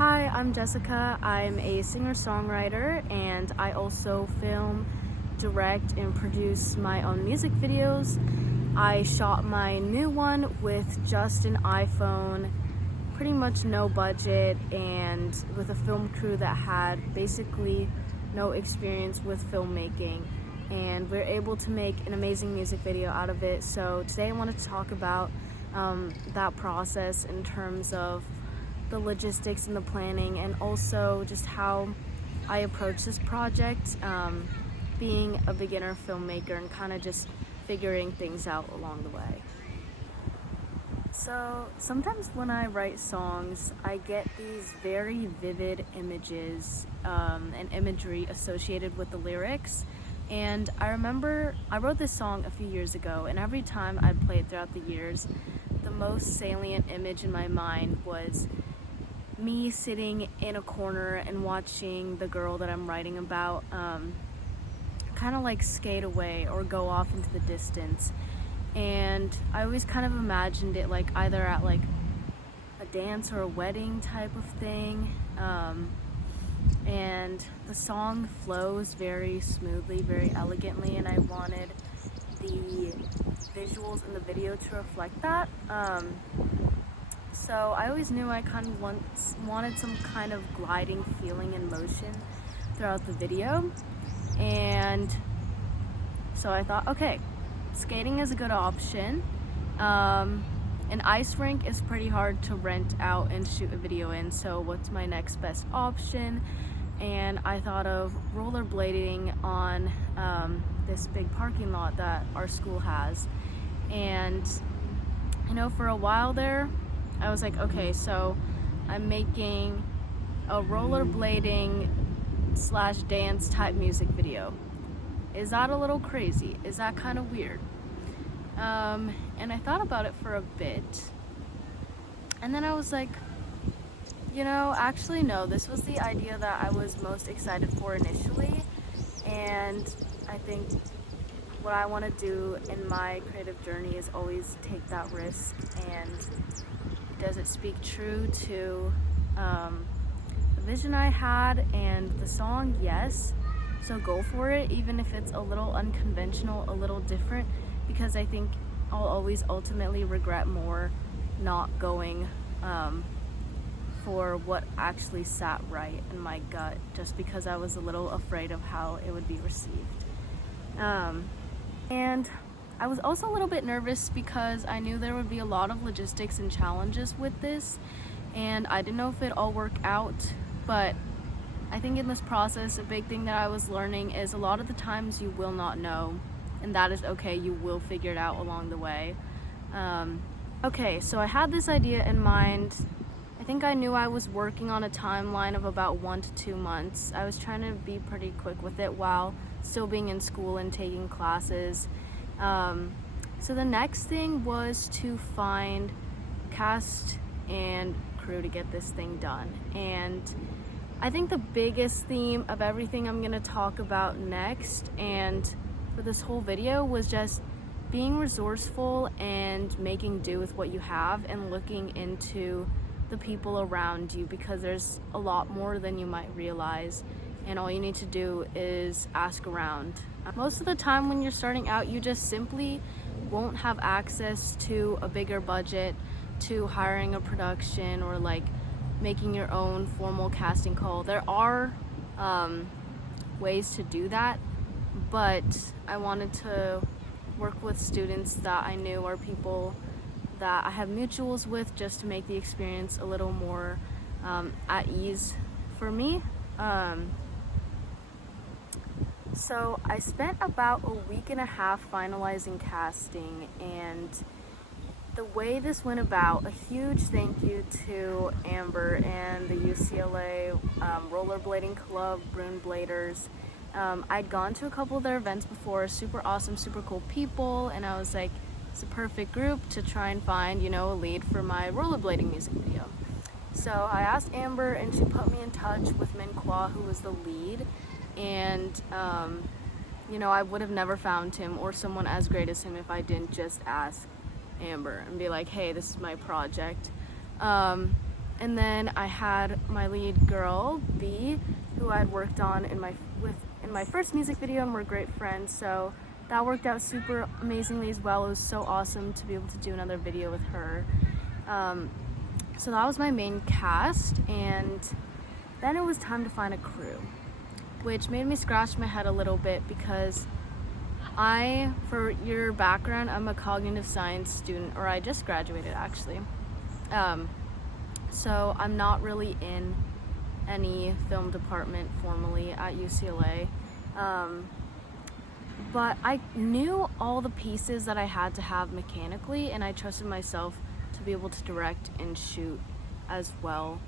Hi, I'm Jessica. I'm a singer-songwriter and I also film, direct, and produce my own music videos. I shot my new one with just an iPhone, pretty much no budget, and with a film crew that had basically no experience with filmmaking. And we're able to make an amazing music video out of it. So today I wanted to talk about that process in terms of the logistics and the planning, and also just how I approach this project, being a beginner filmmaker and kind of just figuring things out along the way. So sometimes when I write songs, I get these very vivid images and imagery associated with the lyrics. And I remember I wrote this song a few years ago, and every time I play it throughout the years, the most salient image in my mind was me sitting in a corner and watching the girl that I'm writing about kind of like skate away or go off into the distance. And I always kind of imagined it like either at like a dance or a wedding type of thing. And the song flows very smoothly, very elegantly, and I wanted the visuals in the video to reflect that. So I always knew I kind of wanted some kind of gliding feeling and motion throughout the video. And so I thought, okay, skating is a good option. An ice rink is pretty hard to rent out and shoot a video in, so what's my next best option? And I thought of rollerblading on this big parking lot that our school has. And for a while there, I was like, okay, so I'm making a rollerblading / dance type music video. Is that a little crazy? Is that kind of weird? And I thought about it for a bit, and then I was like, actually no, this was the idea that I was most excited for initially, and I think what I want to do in my creative journey is always take that risk, and does it speak true to the vision I had and the song? Yes. So go for it, even if it's a little unconventional, a little different, because I think I'll always ultimately regret more not going for what actually sat right in my gut, just because I was a little afraid of how it would be received. And I was also a little bit nervous because I knew there would be a lot of logistics and challenges with this, and I didn't know if it'd all work out, but I think in this process, a big thing that I was learning is a lot of the times you will not know, and that is okay. You will figure it out along the way. Okay, so I had this idea in mind. I think I knew I was working on a timeline of about 1 to 2 months. I was trying to be pretty quick with it while still being in school and taking classes. So the next thing was to find cast and crew to get this thing done. And I think the biggest theme of everything I'm going to talk about next and for this whole video was just being resourceful and making do with what you have and looking into the people around you, because there's a lot more than you might realize, and all you need to do is ask around. Most of the time when you're starting out, you just simply won't have access to a bigger budget, to hiring a production, or like making your own formal casting call. There are ways to do that, but I wanted to work with students that I knew are people that I have mutuals with, just to make the experience a little more at ease for me. So I spent about a week and a half finalizing casting, and the way this went about, a huge thank you to Amber and the UCLA Rollerblading Club, Bruin Bladers. I'd gone to a couple of their events before, super awesome, super cool people, and I was like, it's a perfect group to try and find, a lead for my rollerblading music video. So I asked Amber, and she put me in touch with Min Kwa, who was the lead, and I would have never found him or someone as great as him if I didn't just ask Amber and be like, hey, this is my project. And then I had my lead girl, B, who I had worked on in my first music video, and we're great friends. So that worked out super amazingly as well. It was so awesome to be able to do another video with her. So that was my main cast, and then it was time to find a crew, which made me scratch my head a little bit because for your background, I'm a cognitive science student, or I just graduated actually. So I'm not really in any film department formally at UCLA. But I knew all the pieces that I had to have mechanically, and I trusted myself to be able to direct and shoot as well.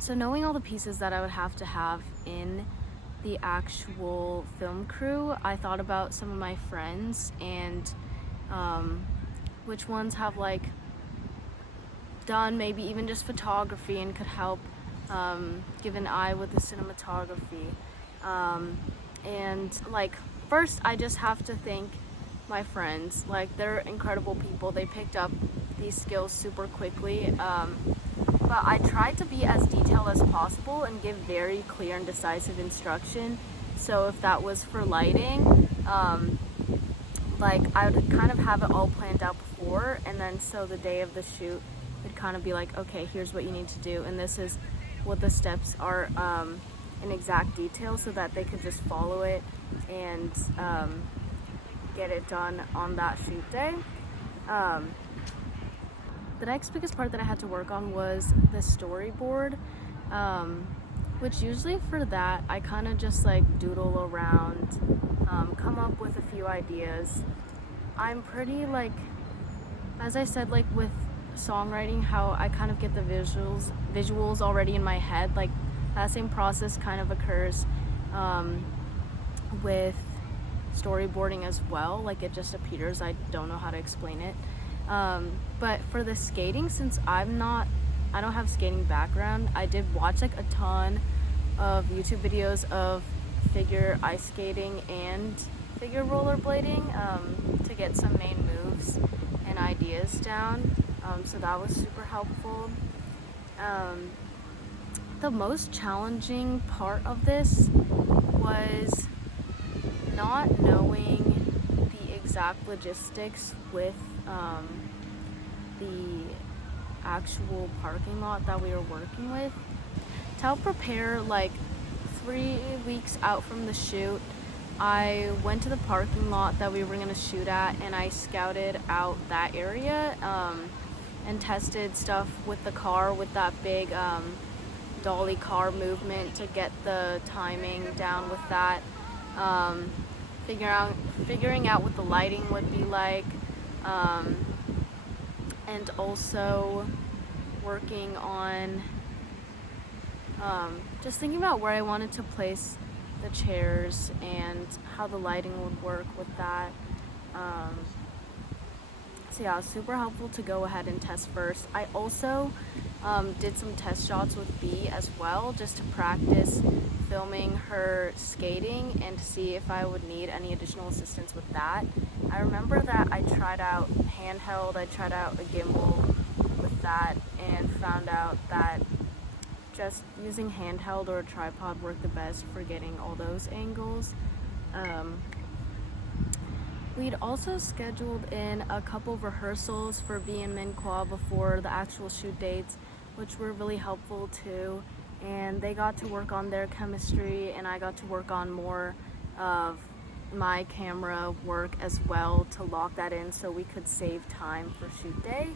So knowing all the pieces that I would have to have in the actual film crew, I thought about some of my friends and which ones have like done maybe even just photography and could help give an eye with the cinematography. And like first I just have to thank my friends. Like, they're incredible people. They picked up these skills super quickly, but I tried to be as detailed as possible and give very clear and decisive instruction. So if that was for lighting, like I would kind of have it all planned out before, and then so the day of the shoot it'd kind of be like, okay, here's what you need to do, and this is what the steps are in exact detail, so that they could just follow it and get it done on that shoot day. The next biggest part that I had to work on was the storyboard, which usually for that I kind of just like doodle around, come up with a few ideas. I'm pretty like, as I said, like with songwriting, how I kind of get the visuals already in my head, like that same process kind of occurs with storyboarding as well. Like, it just appears. I don't know how to explain it. But for the skating, since I don't have skating background, I did watch like a ton of YouTube videos of figure ice skating and figure rollerblading to get some main moves and ideas down. So that was super helpful. The most challenging part of this was not knowing the exact logistics with the actual parking lot that we were working with. To help prepare, like 3 weeks out from the shoot, I went to the parking lot that we were going to shoot at, and I scouted out that area and tested stuff with the car, with that big dolly car movement, to get the timing down with that, figuring out what the lighting would be like, and also working on just thinking about where I wanted to place the chairs and how the lighting would work with that. So yeah, it was super helpful to go ahead and test first. I also did some test shots with B as well, just to practice filming her skating and to see if I would need any additional assistance with that. I remember that I tried out handheld, I tried out a gimbal with that, and found out that just using handheld or a tripod worked the best for getting all those angles. We'd also scheduled in a couple rehearsals for B and Minqua before the actual shoot dates, which were really helpful too. And they got to work on their chemistry, and I got to work on more of my camera work as well to lock that in so we could save time for shoot day.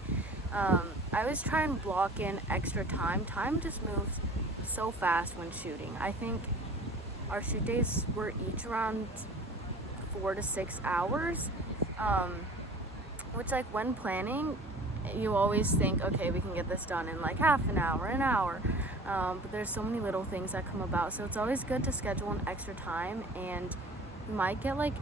I always try and block in extra time. Time just moves so fast when shooting. I think our shoot days were each around 4 to 6 hours, which, like, when planning, you always think, okay, we can get this done in like half an hour, but there's so many little things that come about, so it's always good to schedule an extra time, and you might get like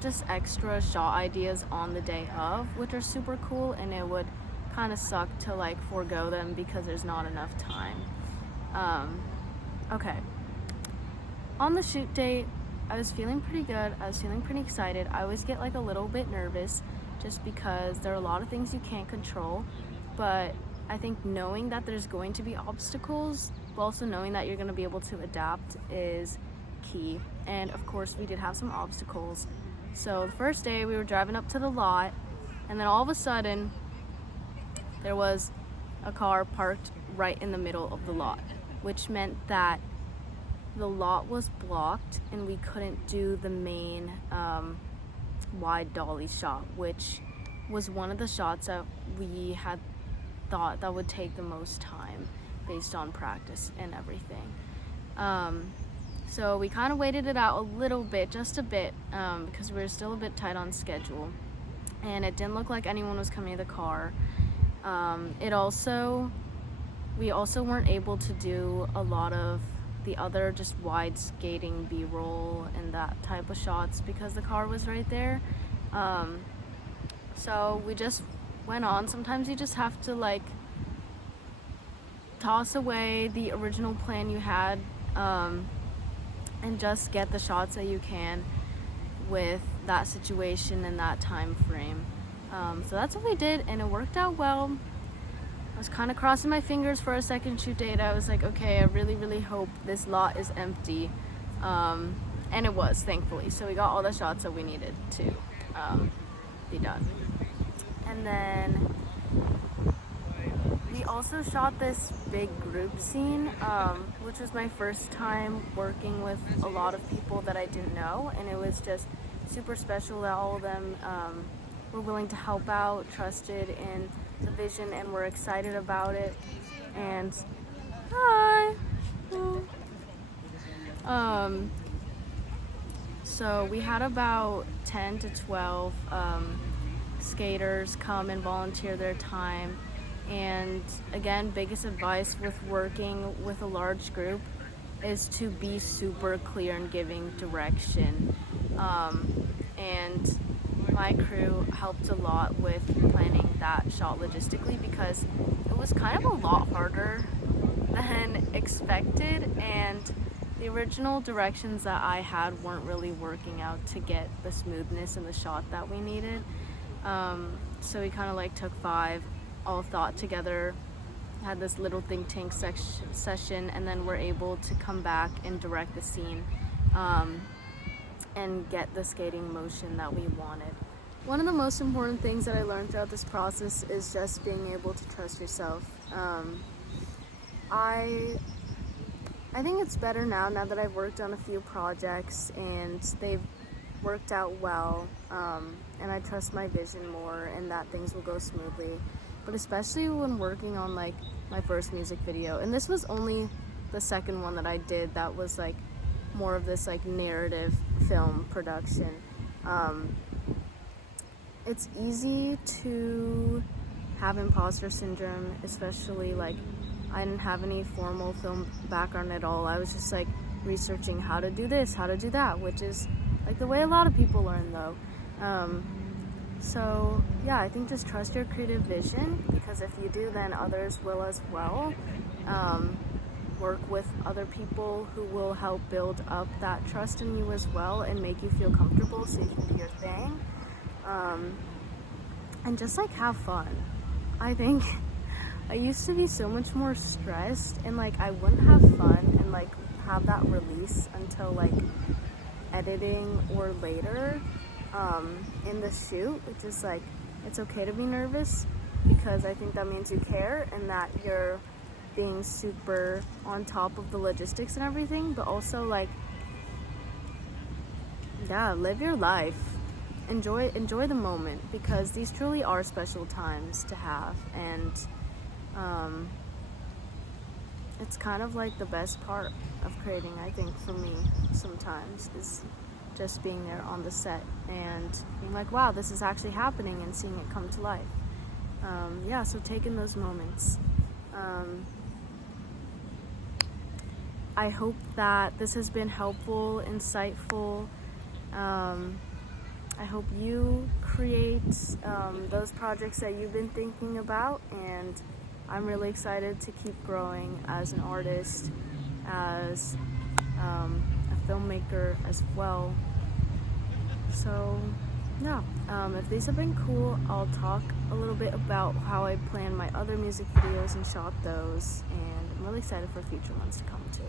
just extra shot ideas on the day of, which are super cool, and it would kind of suck to like forego them because there's not enough time. Okay, on the shoot date, I was feeling pretty good. I was feeling pretty excited. I always get like a little bit nervous just because there are a lot of things you can't control, but I think knowing that there's going to be obstacles, but also knowing that you're going to be able to adapt is key. And of course, we did have some obstacles. So the first day we were driving up to the lot, and then all of a sudden there was a car parked right in the middle of the lot, which meant that the lot was blocked and we couldn't do the main wide dolly shot, which was one of the shots that we had thought that would take the most time based on practice and everything. So we kind of waited it out a little bit, just a bit, because we were still a bit tight on schedule, and it didn't look like anyone was coming to the car. We also weren't able to do a lot of the other just wide skating B-roll and that type of shots because the car was right there. So we just went on. Sometimes you just have to like toss away the original plan you had, and just get the shots that you can with that situation and that time frame. So that's what we did, and it worked out well. I was kind of crossing my fingers for a second shoot date. I was like, okay, I really hope this lot is empty. And it was, thankfully. So we got all the shots that we needed to be done. And then we also shot this big group scene, which was my first time working with a lot of people that I didn't know. And it was just super special that all of them were willing to help out, trusted in the vision, and were excited about it. And hi. So we had about 10 to 12 skaters come and volunteer their time. And again, biggest advice with working with a large group is to be super clear in giving direction. And my crew helped a lot with planning that shot logistically because it was kind of a lot harder than expected, and the original directions that I had weren't really working out to get the smoothness in the shot that we needed. So we kind of like took 5, all thought together, had this little think tank session, and then we're able to come back and direct the scene and get the skating motion that we wanted. One of the most important things that I learned throughout this process is just being able to trust yourself. I think it's better now that I've worked on a few projects and they've worked out well, and I trust my vision more and that things will go smoothly. But especially when working on like my first music video, and this was only the second one that I did that was like more of this like narrative film production. It's easy to have imposter syndrome, especially like I didn't have any formal film background at all. I was just like researching how to do this, how to do that, which is like the way a lot of people learn though. So yeah, I think just trust your creative vision, because if you do, then others will as well. Work with other people who will help build up that trust in you as well and make you feel comfortable so you can do your thing. And just like have fun. I think I used to be so much more stressed, and like I wouldn't have fun and like have that release until like editing or later in the shoot, which is like, it's okay to be nervous because I think that means you care and that you're being super on top of the logistics and everything, but also like, yeah, live your life. Enjoy the moment, because these truly are special times to have, and it's kind of like the best part of creating, I think, for me sometimes, is just being there on the set and being like, wow, this is actually happening, and seeing it come to life. Yeah, so take in those moments. I hope that this has been helpful, insightful. I hope you create those projects that you've been thinking about, and I'm really excited to keep growing as an artist, as a filmmaker as well. So, yeah. If these have been cool, I'll talk a little bit about how I plan my other music videos and shot those, and I'm really excited for future ones to come too.